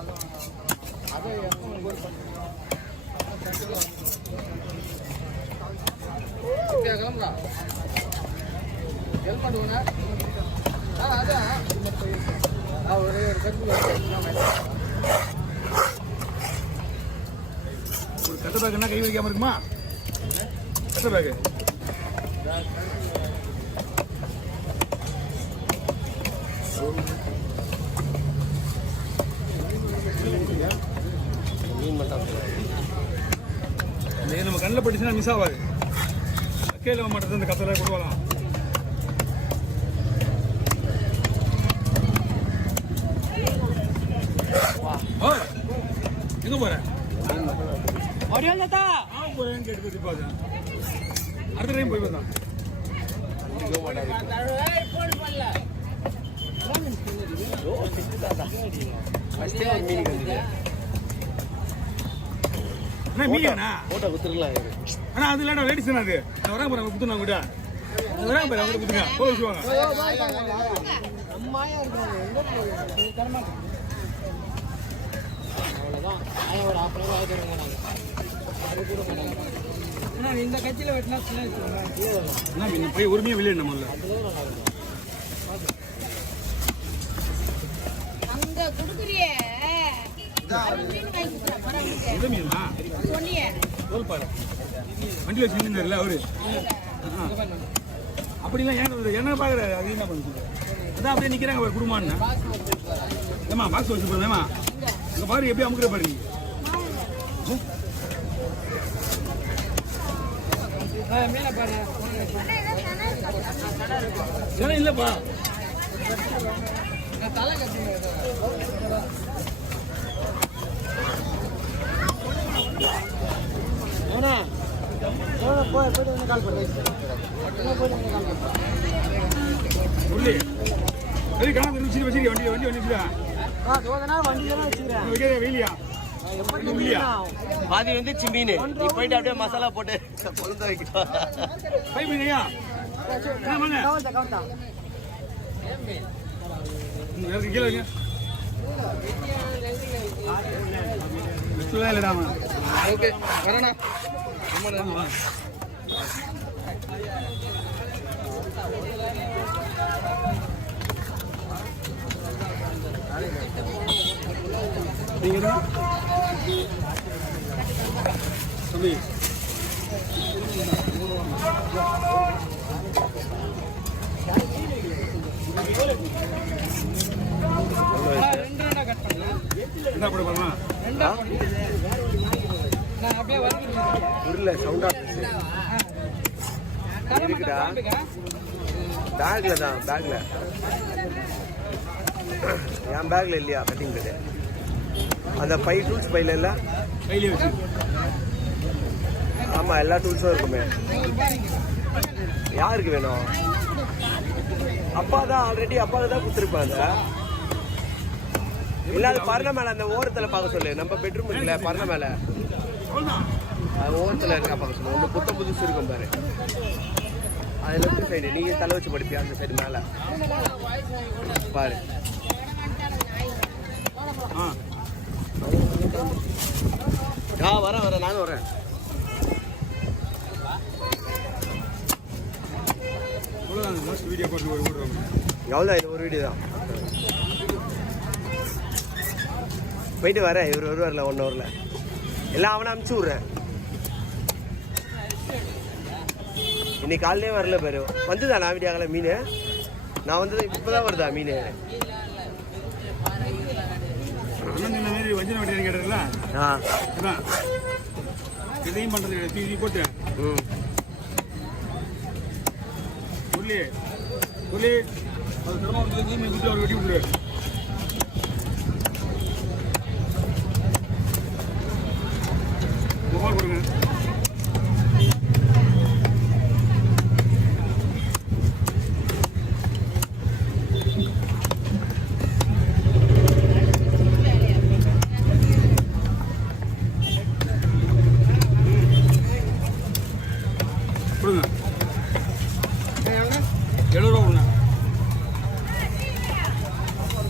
கிளம்புறா helmet ஒன்று அதான் ஒரே ஒரு கட்ட பேக் என்ன கை வைக்காம இருக்குமா? கட்ட பேக் நம்ம கண்ணில் படிச்சுன்னா மிஸ் ஆகாது. கேள்வி மாட்டேன் இந்த கத்தலை கொடுக்கலாம். எங்க போறேன் போறேன்னு கேட்டு போய் பாரு. அடுத்த டைம் போய் வந்தான் ஆனா அது இல்லடா லேடிஸ் அது வராங்க பாரு குத்துனா கூட வராங்க பாரு அவங்க குத்துங்க போய் சொல்லுவாங்க. இந்த கட்சியில வெட்டினா போய் உரிமையா வெளியே நம்மள அங்க குடுக்குறியே வண்டி வச்சு நின்றுல அவரு அப்படிலாம் ஏன் என்ன பாக்குறாரு அது என்ன பண்ணுது அதான் அப்படியே நிக்கிறாங்க ஒரு குடும்பம்னா ஏமா பாக்ஸ் வச்சு போறேமா அங்க பாரு எப்படி அமுக்குற பாருங்க இல்லப்பா தலை கட்டி போயிட்டு கால் பண்ணி பாதி வந்து சிம்பின்னு நீ போயிட்டு அப்படியே மசாலா போட்டு பொழுது வைக்கலாம். வரண்ணா என்ன போட பண்ணலாம் உருளை சவுண்டா இருக்குடா பேக்ல தான் பேக்ல என் பேக்ல இல்லையா கட்டிங் பேக் அந்த 5 டூல்ஸ் பையில இல்ல கையிலே வச்சு ஆமா எல்லா டூல்ஸும் இருக்குமே. யாருக்கு வேணும்? அப்பா தான் ஆல்ரெடி அப்பாவை தான் கொடுத்துருப்பாங்க. இல்லாத பரண மேல அந்த ஓரத்துல பார்க்க சொல்லு. நம்ம பெட்ரூம் இருக்குல்ல பரண மேல அது ஓரத்துல இருக்கா பார்க்க சொல்லு. ஒன்று புத்த புதுசு இருக்கும் பாரு. அது லெஃப்ட் சைடு நீங்க தலை வச்சு படிப்பியா அந்த சைடு மேல பாரு. வரேன் நானும் வரேன். எவ்வளோ இது ஒரு வீடியோ தான் போயிட்டு வரேன். இவர் வருவார்ல 1 ஹவரில் எல்லாம் அவனை அனுப்பிச்சி விட்றேன். இன்னைக்கு காலையிலே வரல பேரு வந்துதான் நான் வீடியோங்கள மீன் நான் வந்தது இப்போதான் வருதா மீன். இதையும் பண்றது தீ போட்டு சொல்லி அது திரும்ப குட்டி அவர் வெட்டி விட்டுரு. மொபைல் கொடுங்க. கொடுங்க 70 ரூபா கொடுங்க.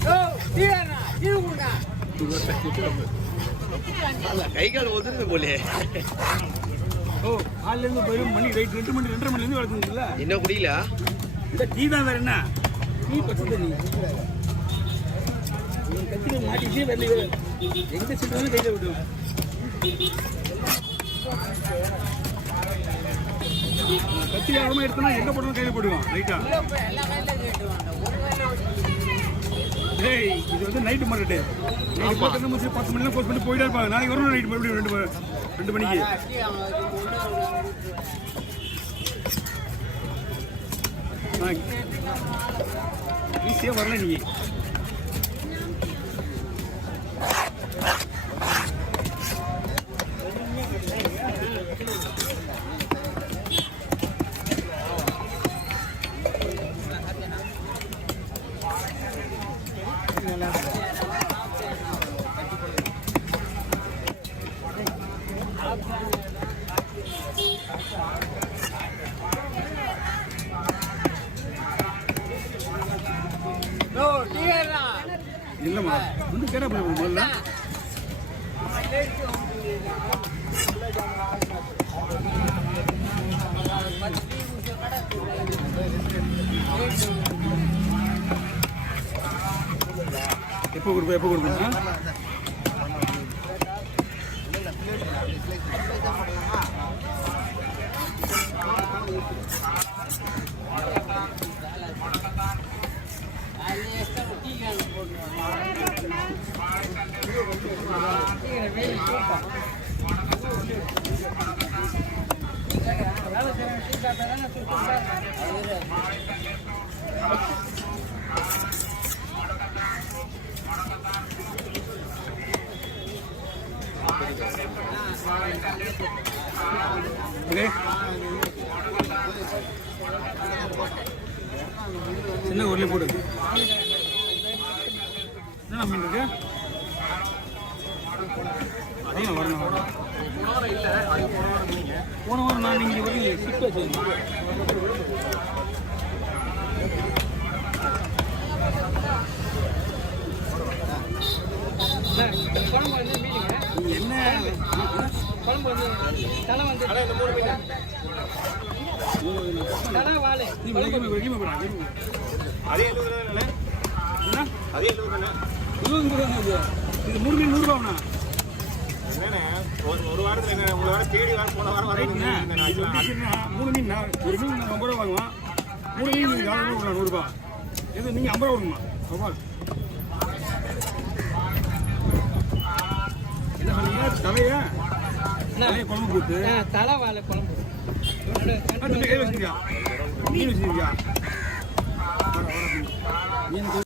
கை கால் ஒதுருது போலே. ஓ காலையில இருந்து போயிடும் மணி ரைட் 2 மணி 2:30 மணிலேருந்து வளர்க்குறீங்களா? என்ன குடியில இந்த டீ தான் வேற என்ன டீ பச்சை தண்ணி கத்திரி மாட்டிட்டே வரல எங்க சிந்தாலும் கையில விடும். கத்திரி ஆழமா எடுத்தோம்னா எங்க போடணும் கையில போடுவோம் ரைட்டா. ஏய் இது வந்து நைட்டு மார்க்கெட்டு. நைட்டு போட்டு முடிச்சு 10 மணிலாம் போஸ்ட் பண்ணி போயிட்டே இருப்பாங்க. நாளைக்கு வரணும் நைட்டு மறுபடியும் 2 மணிக்கு. ஈஸியாக வரல நீ. இல்லைம்மா வந்து கேட்டா போய் முதல்ல எப்போ கொடுப்பேன் ஓகே சின்ன ஊர்லேயே போடு. என்ன மீன் இருக்கு? அதையும் வரணும். போன வாரம் நான் இங்கே வரல சிக்க வச்சிருந்தேன். குழம்பு வந்து மீனுங்க. என்ன குழம்பு வந்து தலை வந்து இந்த 3 மீன் தலை வாழை. நீ வெளியே போடா. அதே 70 ரூபாய். என்ன அதே 70 ரூபாய். 20 ரூபா. இது 3 மீன் 100 ரூபாண்ணா. என்னண்ணே ஒரு வாரத்தில் என்ன உங்களை வேற தேடி வர போன வாரம் ரைட்டுண்ணா. இது வந்து சின்ன 3 மீன் ஒரு மீன் நாங்கள் 50 ரூபா வாங்குவோம். 3 மீன் நீங்கள் 100 ரூபா. இது நீங்கள் 50 ரூபா வருமா? சவால் என்ன சொன்னீங்க? தலையா குழம்பு போட்டு தலை வாழை குழம்பு. கை வச்சுருக்கியா மீன் வச்சுருக்கியா மீன்